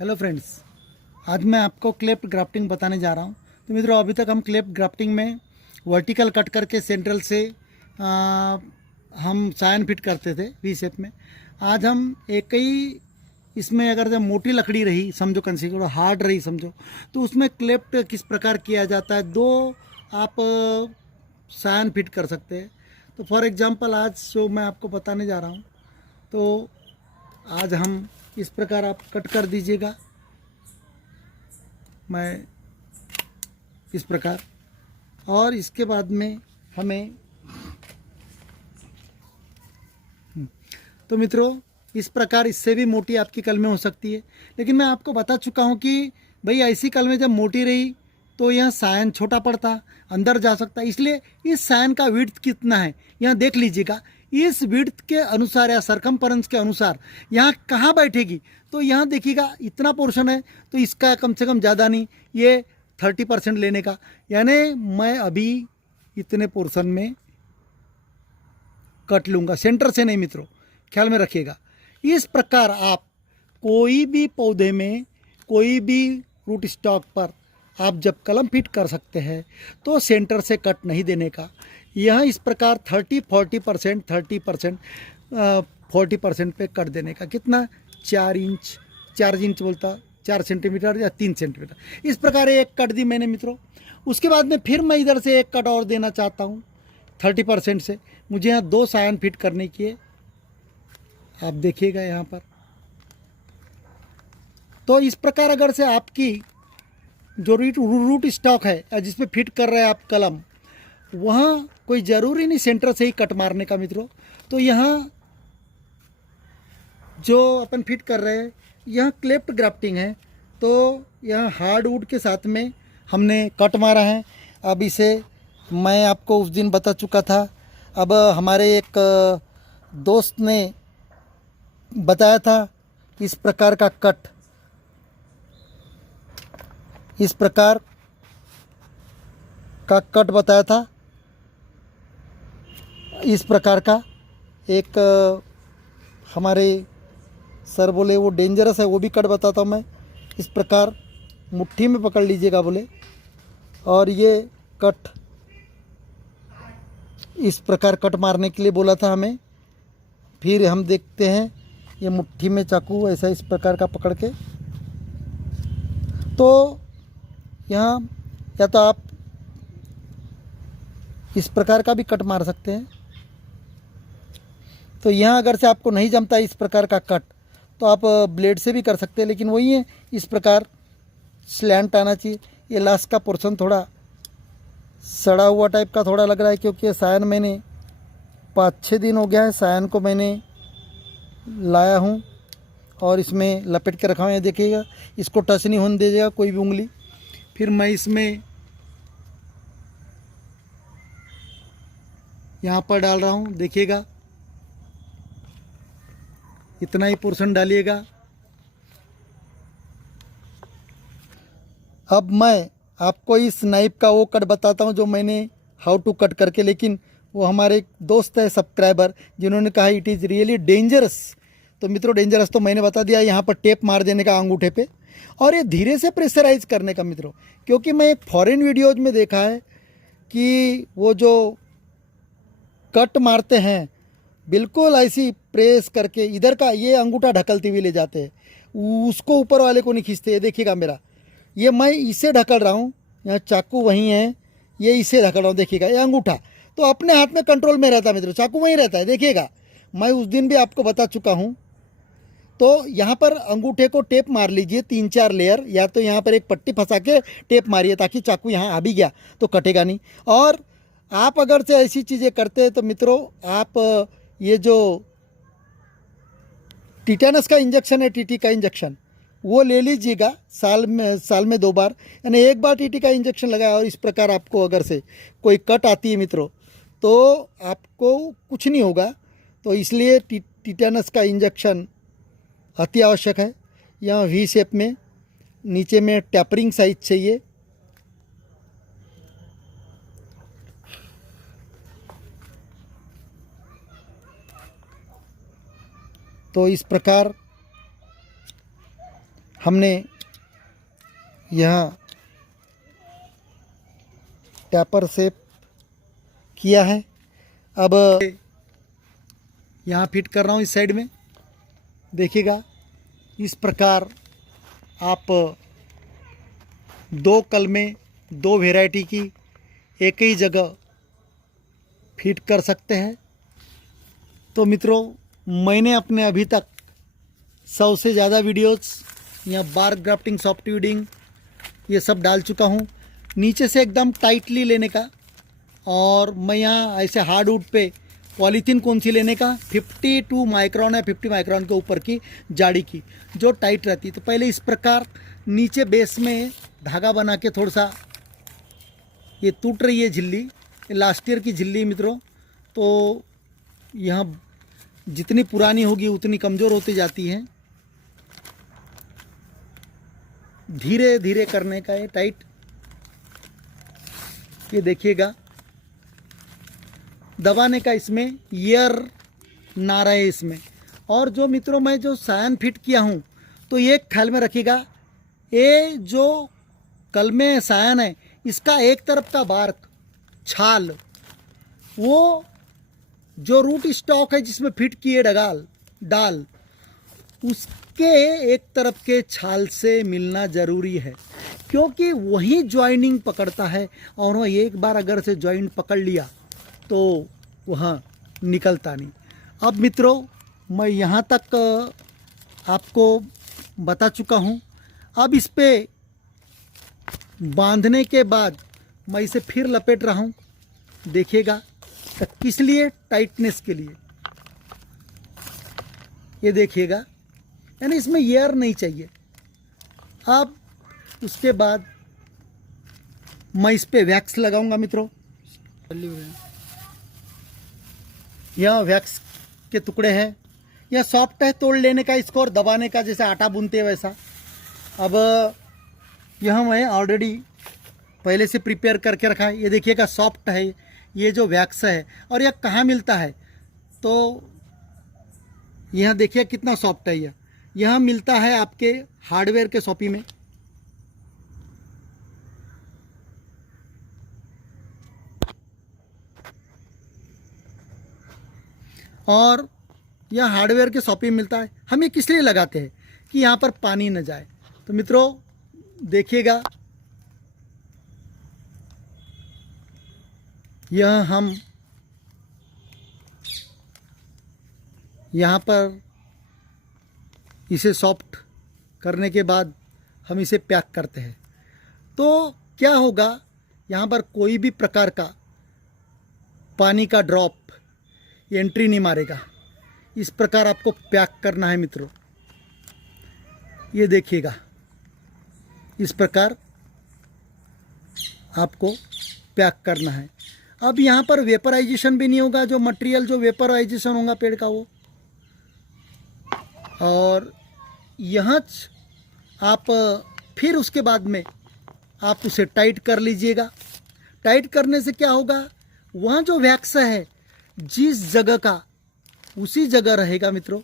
Hello friends, आज मैं आपको क्लेफ्ट ग्राफ्टिंग बताने जा रहा हूं। तो मित्रों, अभी तक हम क्लेफ्ट ग्राफ्टिंग में वर्टिकल कट करके सेंट्रल से हम साइन फिट करते थे वी शेप में। आज हम एक ही इसमें अगर जब मोटी लकड़ी रही समझो, कंसीडर हार्ड रही समझो, तो उसमें क्लेफ्ट किस प्रकार किया जाता है, दो आप साइन फिट कर सकते हैं। तो फॉर एग्जांपल आज जो मैं आपको बताने जा रहा हूँ, तो आज हम इस प्रकार आप कट कर दीजिएगा, मैं इस प्रकार, और इसके बाद में हमें तो मित्रों इस प्रकार इससे भी मोटी आपकी कलमें हो सकती है। लेकिन मैं आपको बता चुका हूँ कि भाई ऐसी कलमें जब मोटी रही तो यह सायन छोटा पड़ता, अंदर जा सकता। इसलिए इस सायन का विड्थ कितना है यहाँ देख लीजिएगा। इस विड्थ के अनुसार या सरकमफेरेंस के अनुसार यहाँ कहाँ बैठेगी, तो यहाँ देखिएगा इतना पोर्शन है, तो इसका कम से कम ज़्यादा नहीं, ये 30% लेने का, यानी मैं अभी इतने पोर्शन में कट लूँगा, सेंटर से नहीं मित्रों, ख्याल में रखिएगा। इस प्रकार आप कोई भी पौधे में, कोई भी रूट स्टॉक पर आप जब कलम फिट कर सकते हैं तो सेंटर से कट नहीं देने का। यह इस प्रकार 30-40% 30% 40% पे कट देने का। कितना? 4 इंच बोलता, 4 सेंटीमीटर या 3 सेंटीमीटर, इस प्रकार एक कट दी मैंने मित्रों। उसके बाद में फिर मैं इधर से एक कट और देना चाहता हूँ 30% से। मुझे यहाँ 2 सायन फिट करने की है, आप देखिएगा यहाँ पर। तो इस प्रकार अगर से आपकी जो रूट स्टॉक है या जिस पे फिट कर रहे हैं आप कलम, वहाँ कोई ज़रूरी नहीं सेंटर से ही कट मारने का मित्रों। तो यहाँ जो अपन फिट कर रहे हैं यह क्लेफ्ट ग्राफ्टिंग है, तो यह हार्डवुड के साथ में हमने कट मारा है। अब इसे मैं आपको उस दिन बता चुका था। अब हमारे एक दोस्त ने बताया था इस प्रकार का कट, इस प्रकार का कट बताया था, इस प्रकार का एक हमारे सर बोले वो डेंजरस है, वो भी कट बताता हूँ मैं। इस प्रकार मुट्ठी में पकड़ लीजिएगा बोले, और ये कट इस प्रकार कट मारने के लिए बोला था हमें। फिर हम देखते हैं ये मुट्ठी में चाकू ऐसा इस प्रकार का पकड़ के, तो यहाँ या तो आप इस प्रकार का भी कट मार सकते हैं। तो यहाँ अगर से आपको नहीं जमता इस प्रकार का कट, तो आप ब्लेड से भी कर सकते हैं, लेकिन वही है इस प्रकार स्लैंट आना चाहिए। ये लास्ट का पोर्शन थोड़ा सड़ा हुआ टाइप का थोड़ा लग रहा है, क्योंकि सायन मैंने 5-6 दिन हो गया है सायन को मैंने लाया हूँ और इसमें लपेट के रखा हूँ। ये देखिएगा, इसको टच नहीं होने दीजिएगा कोई भी उंगली। फिर मैं इसमें यहाँ पर डाल रहा हूँ, देखिएगा इतना ही पोर्शन डालिएगा। अब मैं आपको इस नाइफ का वो कट बताता हूँ जो मैंने हाउ टू कट करके, लेकिन वो हमारे एक दोस्त है सब्सक्राइबर जिन्होंने कहा इट इज़ रियली डेंजरस। तो मित्रों डेंजरस तो मैंने बता दिया, यहाँ पर टेप मार देने का अंगूठे पे, और ये धीरे से प्रेशराइज करने का मित्रों। क्योंकि मैं एक फॉरेन वीडियोज में देखा है कि वो जो कट मारते हैं बिल्कुल ऐसी प्रेस करके इधर का ये अंगूठा ढकलते हुए ले जाते हैं, उसको ऊपर वाले को नहीं खींचते। ये देखिएगा मेरा, ये मैं इसे ढकल रहा हूँ, यहाँ चाकू वहीं है, ये इसे ढकल रहा हूँ, देखिएगा ये अंगूठा तो अपने हाथ में कंट्रोल में रहता है मित्रों, चाकू वहीं रहता है। देखिएगा मैं उस दिन भी आपको बता चुका हूँ। तो यहाँ पर अंगूठे को टेप मार लीजिए 3-4 लेयर, या तो यहाँ पर एक पट्टी फंसा के टेप मारिए ताकि चाकू यहाँ आ भी गया तो कटेगा नहीं। और आप अगर से ऐसी चीज़ें करते हैं तो मित्रों आप ये जो टिटेनस का इंजेक्शन है, टीटी का इंजेक्शन, वो ले लीजिएगा साल में 2 बार, यानी एक बार टीटी का इंजेक्शन लगाया और इस प्रकार आपको अगर से कोई कट आती है मित्रों तो आपको कुछ नहीं होगा। तो इसलिए टिटेनस का इंजेक्शन अति आवश्यक है। यहाँ वी शेप में नीचे में टैपरिंग साइज चाहिए। तो इस प्रकार हमने यहाँ टैपर से किया है। अब यहाँ फिट कर रहा हूँ इस साइड में। देखिएगा इस प्रकार आप दो कलमें दो वैरायटी की एक ही जगह फिट कर सकते हैं। तो मित्रों, मैंने अपने अभी तक 100 से ज़्यादा वीडियोस यहाँ बार ग्राफ्टिंग, सॉफ्ट वीडिंग ये सब डाल चुका हूँ। नीचे से एकदम टाइटली लेने का, और मैं यहाँ ऐसे हार्डवुड पे पॉलीथीन कौन सी लेने का, 52 माइक्रोन या 50 माइक्रोन के ऊपर की जाड़ी की, जो टाइट रहती है। तो पहले इस प्रकार नीचे बेस में धागा बना के थोड़ा सा, ये टूट रही है झिल्ली, लास्ट ईयर की झिल्ली मित्रों। तो यहाँ जितनी पुरानी होगी उतनी कमज़ोर होती जाती है। धीरे धीरे करने का है टाइट। ये देखिएगा दबाने का, इसमें एयर ना रहे इसमें। और जो मित्रों मैं जो सायन फिट किया हूँ, तो ये ख्याल में रखिएगा, ये जो कलमे सायन है इसका एक तरफ का बार्क छाल, वो जो रूट स्टॉक है जिसमें फिट किए डाल उसके एक तरफ के छाल से मिलना ज़रूरी है, क्योंकि वही ज्वाइनिंग पकड़ता है। और वह एक बार अगर से ज्वाइंट पकड़ लिया तो वहाँ निकलता नहीं। अब मित्रों, मैं यहाँ तक आपको बता चुका हूँ। अब इस पे बांधने के बाद मैं इसे फिर लपेट रहा हूँ। देखिएगा किस लिए, टाइटनेस के लिए। ये देखिएगा, यानी इसमें एयर नहीं चाहिए। अब उसके बाद मैं इस पे वैक्स लगाऊंगा मित्रों। यह वैक्स के टुकड़े हैं, यह सॉफ्ट है, तोड़ लेने का इसको और दबाने का, जैसे आटा बुनते हैं वैसा। अब यह मैं ऑलरेडी पहले से प्रिपेयर करके रखा है। ये देखिएगा सॉफ्ट है ये जो वैक्स है। और यह कहाँ मिलता है, तो यह देखिए कितना सॉफ्ट है। यह मिलता है आपके हार्डवेयर के शॉपी में। और यह हार्डवेयर के शॉपी में मिलता है। हम ये किस लिए लगाते हैं कि यहाँ पर पानी न जाए। तो मित्रों देखिएगा, यह हम यहाँ पर इसे सॉफ्ट करने के बाद हम इसे पैक करते हैं। तो क्या होगा, यहाँ पर कोई भी प्रकार का पानी का ड्रॉप एंट्री नहीं मारेगा। इस प्रकार आपको पैक करना है मित्रों। ये देखिएगा, इस प्रकार आपको पैक करना है। अब यहाँ पर वेपराइजेशन भी नहीं होगा, जो मटेरियल जो वेपराइजेशन होगा पेड़ का वो। और यहाँ आप फिर उसके बाद में आप उसे टाइट कर लीजिएगा। टाइट करने से क्या होगा, वहाँ जो वैक्स है जिस जगह का उसी जगह रहेगा मित्रों।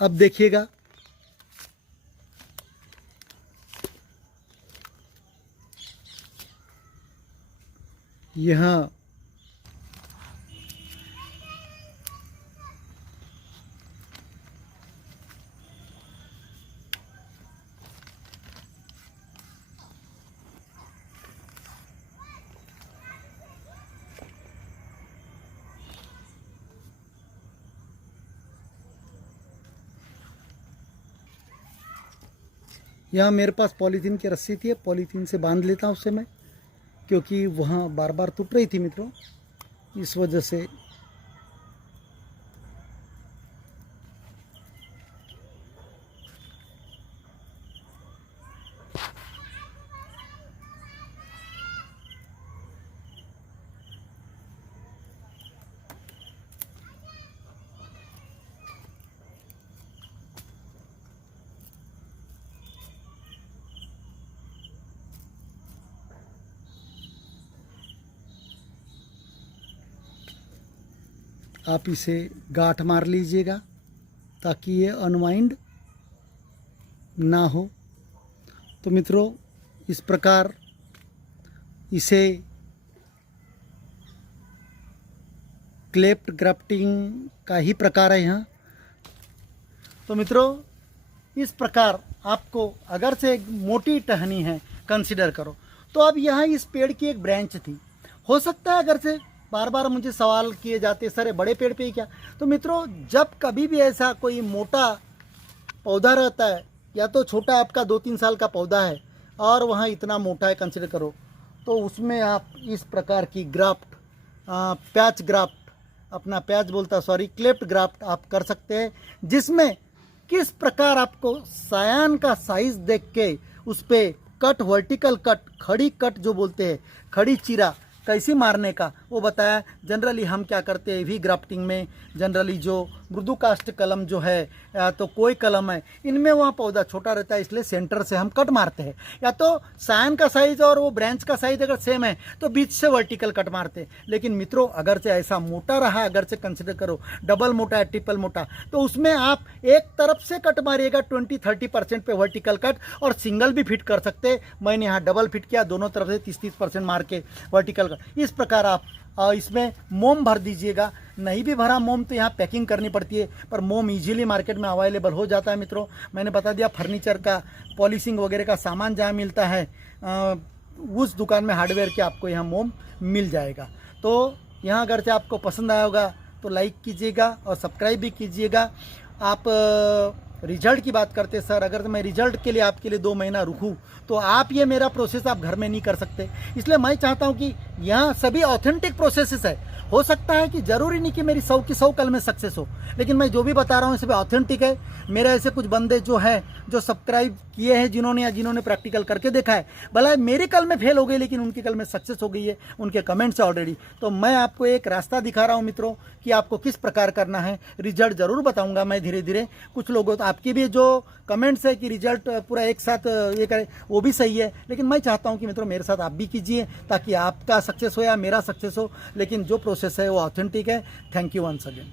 अब देखिएगा, यहाँ यहाँ मेरे पास पॉलीथीन की रस्सी थी, पॉलीथीन से बांध लेता हूँ उसे मैं, क्योंकि वहाँ बार बार टूट रही थी मित्रों, इस वजह से। आप इसे गांठ मार लीजिएगा ताकि ये अनवाइंड ना हो। तो मित्रों इस प्रकार इसे क्लेफ्ट ग्राफ्टिंग का ही प्रकार है यहाँ। तो मित्रों इस प्रकार आपको अगर से एक मोटी टहनी है कंसिडर करो, तो अब यहाँ इस पेड़ की एक ब्रांच थी। हो सकता है अगर से बार बार मुझे सवाल किए जाते सर बड़े पेड़ पे ही क्या। तो मित्रों जब कभी भी ऐसा कोई मोटा पौधा रहता है, या तो छोटा आपका 2-3 साल का पौधा है और वहाँ इतना मोटा है कंसिडर करो, तो उसमें आप इस प्रकार की ग्राफ्ट, पैच ग्राफ्ट, अपना पैच बोलता सॉरी क्लेफ्ट ग्राफ्ट आप कर सकते हैं, जिसमें किस प्रकार आपको सायान का साइज देख के उस पर कट, वर्टिकल कट, खड़ी कट जो बोलते हैं, खड़ी चीरा कैसी मारने का वो बताया। जनरली हम क्या करते हैं वी ग्राफ्टिंग में, जनरली जो मृदु कास्ट कलम जो है या तो कोई कलम है, इनमें वहाँ पौधा छोटा रहता है, इसलिए सेंटर से हम कट मारते हैं। या तो सायन का साइज और वो ब्रांच का साइज अगर सेम है तो बीच से वर्टिकल कट मारते हैं। लेकिन मित्रों अगर से ऐसा मोटा रहा, अगर से कंसिडर करो डबल मोटा है, ट्रिपल मोटा, तो उसमें आप एक तरफ से कट मारिएगा 20-30% पे वर्टिकल कट, और सिंगल भी फिट कर सकते हैं। मैंने यहाँ डबल फिट किया, दोनों तरफ से 30-30% मार के वर्टिकल कट। इस प्रकार आप इसमें मोम भर दीजिएगा। नहीं भी भरा मोम तो यहाँ पैकिंग करनी पड़ती है, पर मोम इजीली मार्केट में अवेलेबल हो जाता है। मित्रों मैंने बता दिया फर्नीचर का, पॉलिशिंग वगैरह का सामान जहाँ मिलता है उस दुकान में हार्डवेयर के आपको यहाँ मोम मिल जाएगा। तो यहाँ अगर से आपको पसंद आया होगा तो लाइक कीजिएगा और सब्सक्राइब भी कीजिएगा। आप रिजल्ट की बात करते सर, अगर मैं रिजल्ट के लिए आपके लिए 2 महीना रुकूं तो आप ये मेरा प्रोसेस आप घर में नहीं कर सकते। इसलिए मैं चाहता हूं कि यहाँ सभी ऑथेंटिक प्रोसेसेस है। हो सकता है कि जरूरी नहीं कि मेरी 100 की 100 कल में सक्सेस हो, लेकिन मैं जो भी बता रहा हूँ सभी ऑथेंटिक है। मेरे ऐसे कुछ बंदे जो हैं जो सब्सक्राइब किए हैं, जिन्होंने प्रैक्टिकल करके देखा है, भला मेरी कल में फेल हो गई लेकिन उनकी कल में सक्सेस हो गई है, उनके कमेंट्स ऑलरेडी। तो मैं आपको एक रास्ता दिखा रहा हूँ मित्रों कि आपको किस प्रकार करना है। रिजल्ट जरूर बताऊंगा मैं धीरे धीरे। कुछ लोगों तो आपकी भी जो कमेंट्स है कि रिजल्ट पूरा एक साथ ये करे, वो भी सही है, लेकिन मैं चाहता हूं कि मित्रों मेरे साथ आप भी कीजिए ताकि आपका सक्सेस हो या मेरा सक्सेस हो, लेकिन जो प्रोसेस है वो ऑथेंटिक है। Thank you once again.